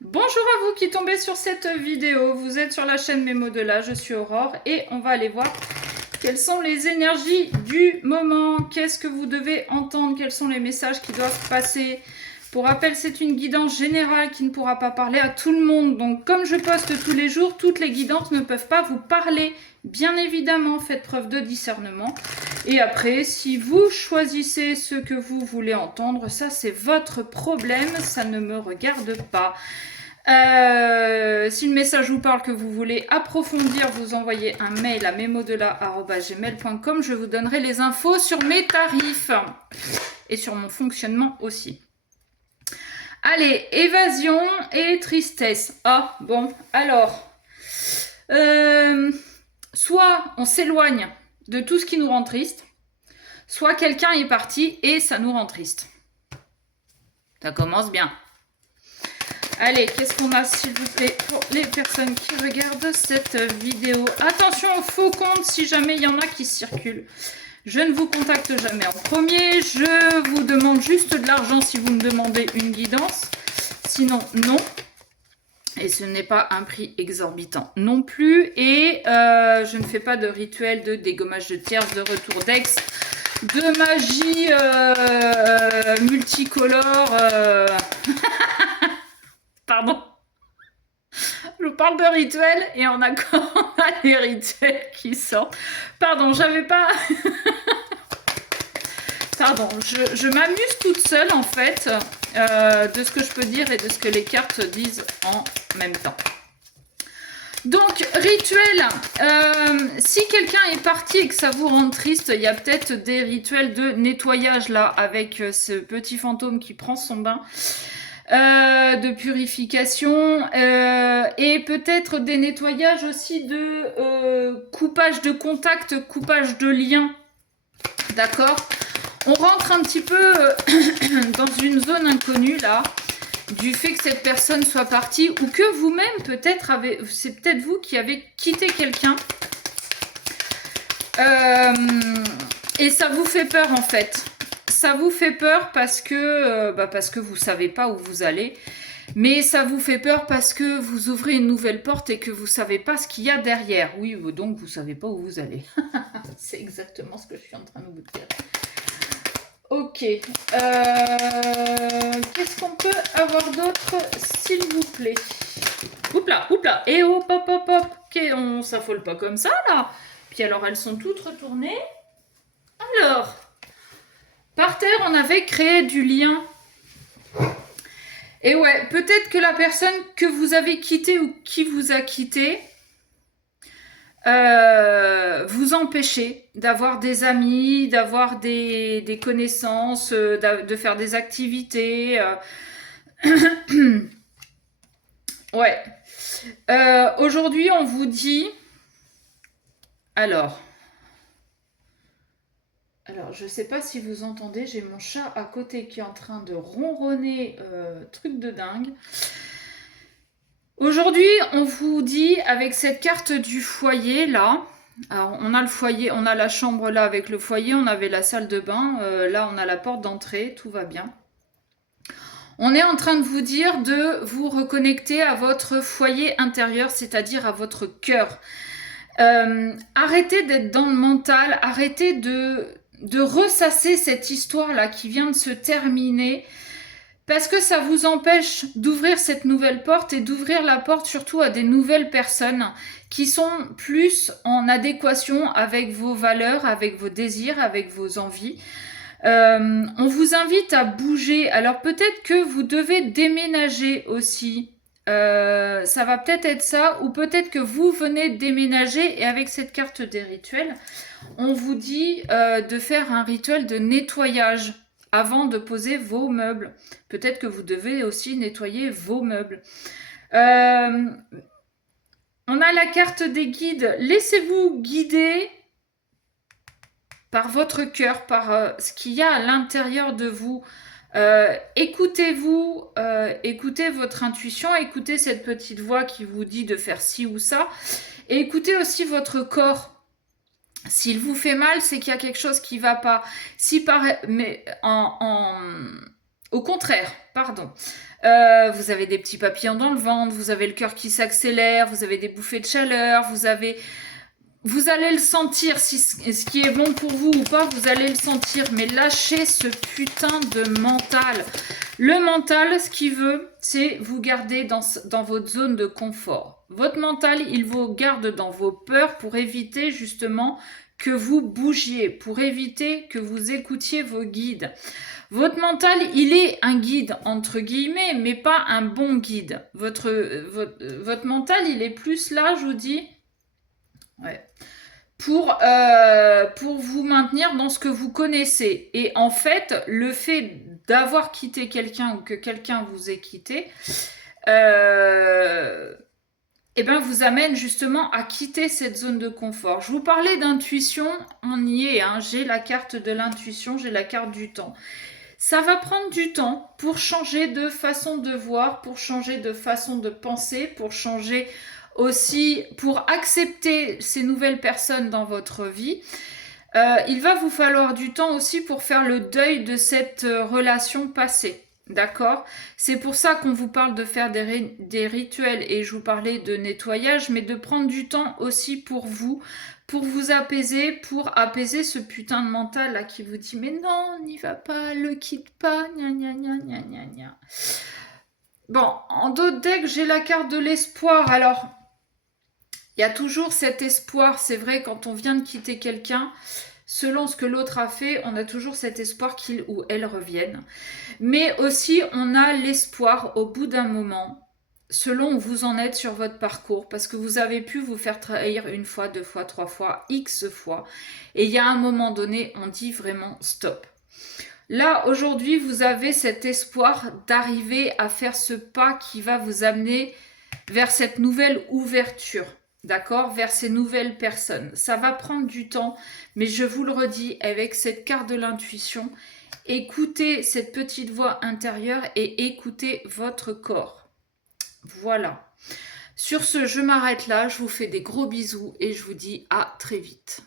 Bonjour à vous qui tombez sur cette vidéo, vous êtes sur la chaîne Mémo de là, je suis Aurore et on va aller voir quelles sont les énergies du moment, qu'est-ce que vous devez entendre, quels sont les messages qui doivent passer. Pour rappel, c'est une guidance générale qui ne pourra pas parler à tout le monde, donc comme je poste tous les jours, toutes les guidances ne peuvent pas vous parler. Bien évidemment, faites preuve de discernement. Et après, si vous choisissez ce que vous voulez entendre, ça c'est votre problème, ça ne me regarde pas. Si le message vous parle, que vous voulez approfondir, vous envoyez un mail à memodela@gmail.com. Je vous donnerai les infos sur mes tarifs et sur mon fonctionnement aussi. Allez, évasion et tristesse. Ah, bon, alors, soit on s'éloigne de tout ce qui nous rend triste, soit quelqu'un est parti et ça nous rend triste. Ça commence bien. Allez, qu'est-ce qu'on a, s'il vous plaît, pour les personnes qui regardent cette vidéo? Attention aux faux comptes, si jamais il y en a qui circulent. Je ne vous contacte jamais en premier. Je vous demande juste de l'argent si vous me demandez une guidance. Sinon, non. Et ce n'est pas un prix exorbitant non plus. Et je ne fais pas de rituel de dégommage de tierces, de retour d'ex, de magie multicolore. Pardon. Je vous parle de rituels et on a des rituels qui sortent. Pardon, j'avais pas... Pardon, je m'amuse toute seule en fait de ce que je peux dire et de ce que les cartes disent en même temps. Donc, rituel, si quelqu'un est parti et que ça vous rend triste, il y a peut-être des rituels de nettoyage là, avec ce petit fantôme qui prend son bain. De purification et peut-être des nettoyages aussi de coupage de contact, coupage de lien. D'accord? On rentre un petit peu dans une zone inconnue là, du fait que cette personne soit partie ou que vous-même peut-être avez, c'est peut-être vous qui avez quitté quelqu'un et ça vous fait peur en fait. Ça vous fait peur parce que vous savez pas où vous allez, mais ça vous fait peur parce que vous ouvrez une nouvelle porte et que vous savez pas ce qu'il y a derrière. Oui, donc vous savez pas où vous allez. C'est exactement ce que je suis en train de vous dire. Ok. Qu'est-ce qu'on peut avoir d'autre, s'il vous plaît? Oupla. Et hop, hop. Ok, on s'affole pas comme ça, là. Puis alors, elles sont toutes retournées. Alors... Par terre, on avait créé du lien. Et ouais, peut-être que la personne que vous avez quittée ou qui vous a quitté vous empêchez d'avoir des amis, d'avoir des connaissances, de faire des activités. Ouais. Aujourd'hui, on vous dit... Alors, je ne sais pas si vous entendez, j'ai mon chat à côté qui est en train de ronronner, truc de dingue. Aujourd'hui, on vous dit, avec cette carte du foyer, là, alors on a le foyer, on a la chambre là avec le foyer, on avait la salle de bain, là on a la porte d'entrée, tout va bien. On est en train de vous dire de vous reconnecter à votre foyer intérieur, c'est-à-dire à votre cœur. Arrêtez d'être dans le mental, arrêtez de ressasser cette histoire-là qui vient de se terminer, parce que ça vous empêche d'ouvrir cette nouvelle porte et d'ouvrir la porte surtout à des nouvelles personnes qui sont plus en adéquation avec vos valeurs, avec vos désirs, avec vos envies. On vous invite à bouger. Alors peut-être que vous devez déménager aussi. Ça va peut-être être ça, ou peut-être que vous venez de déménager et avec cette carte des rituels, on vous dit de faire un rituel de nettoyage avant de poser vos meubles. Peut-être que vous devez aussi nettoyer vos meubles. On a la carte des guides. Laissez-vous guider par votre cœur, par ce qu'il y a à l'intérieur de vous. Écoutez-vous, écoutez votre intuition, écoutez cette petite voix qui vous dit de faire ci ou ça, et écoutez aussi votre corps. S'il vous fait mal, c'est qu'il y a quelque chose qui ne va pas. Si par, mais Au contraire, pardon. Vous avez des petits papillons dans le ventre, vous avez le cœur qui s'accélère, vous avez des bouffées de chaleur, vous allez le sentir, si ce qui est bon pour vous ou pas, vous allez le sentir. Mais lâchez ce putain de mental. Le mental, ce qu'il veut, c'est vous garder dans votre zone de confort. Votre mental, il vous garde dans vos peurs pour éviter justement que vous bougiez, pour éviter que vous écoutiez vos guides. Votre mental, il est un guide, entre guillemets, mais pas un bon guide. Votre mental, il est plus là, je vous dis, ouais, pour vous maintenir dans ce que vous connaissez. Et en fait, le fait d'avoir quitté quelqu'un ou que quelqu'un vous ait quitté, eh ben, vous amène justement à quitter cette zone de confort. Je vous parlais d'intuition, on y est, hein, j'ai la carte de l'intuition, j'ai la carte du temps. Ça va prendre du temps pour changer de façon de voir, pour changer de façon de penser, pour changer aussi, pour accepter ces nouvelles personnes dans votre vie. Il va vous falloir du temps aussi pour faire le deuil de cette relation passée. D'accord? C'est pour ça qu'on vous parle de faire des rituels et je vous parlais de nettoyage, mais de prendre du temps aussi pour vous apaiser, pour apaiser ce putain de mental là qui vous dit mais non, n'y va pas, le quitte pas, gna gna gna gna gna gna. Bon, en d'autres decks, j'ai la carte de l'espoir. Alors, il y a toujours cet espoir, c'est vrai, quand on vient de quitter quelqu'un, selon ce que l'autre a fait, on a toujours cet espoir qu'il ou elle revienne. Mais aussi, on a l'espoir au bout d'un moment, selon où vous en êtes sur votre parcours, parce que vous avez pu vous faire trahir une fois, deux fois, trois fois, X fois. Et il y a un moment donné, on dit vraiment stop. Là, aujourd'hui, vous avez cet espoir d'arriver à faire ce pas qui va vous amener vers cette nouvelle ouverture. D'accord? Vers ces nouvelles personnes. Ça va prendre du temps, mais je vous le redis, avec cette carte de l'intuition, écoutez cette petite voix intérieure et écoutez votre corps. Voilà. Sur ce, je m'arrête là, je vous fais des gros bisous et je vous dis à très vite.